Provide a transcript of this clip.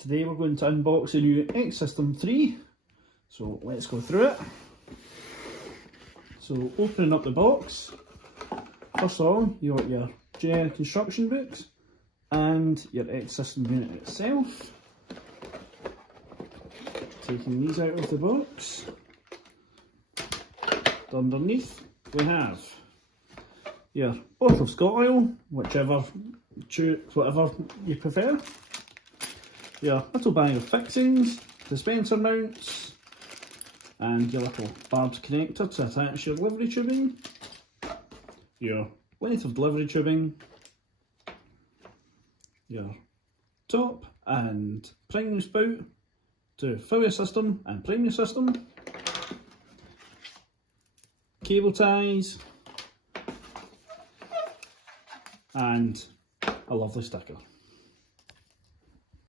Today we're going to unbox the new xSystem 3, so let's go through it. So opening up the box, first of all you got your general construction books and your xSystem unit itself. Taking these out of the box, underneath we have your bottle of Scottoiler, whatever you prefer. Your little bag of fixings, dispenser mounts, and your little barbed connector to attach your delivery tubing, your length of delivery tubing, your top and primary spout to fill your system and prime your system, cable ties, and a lovely sticker.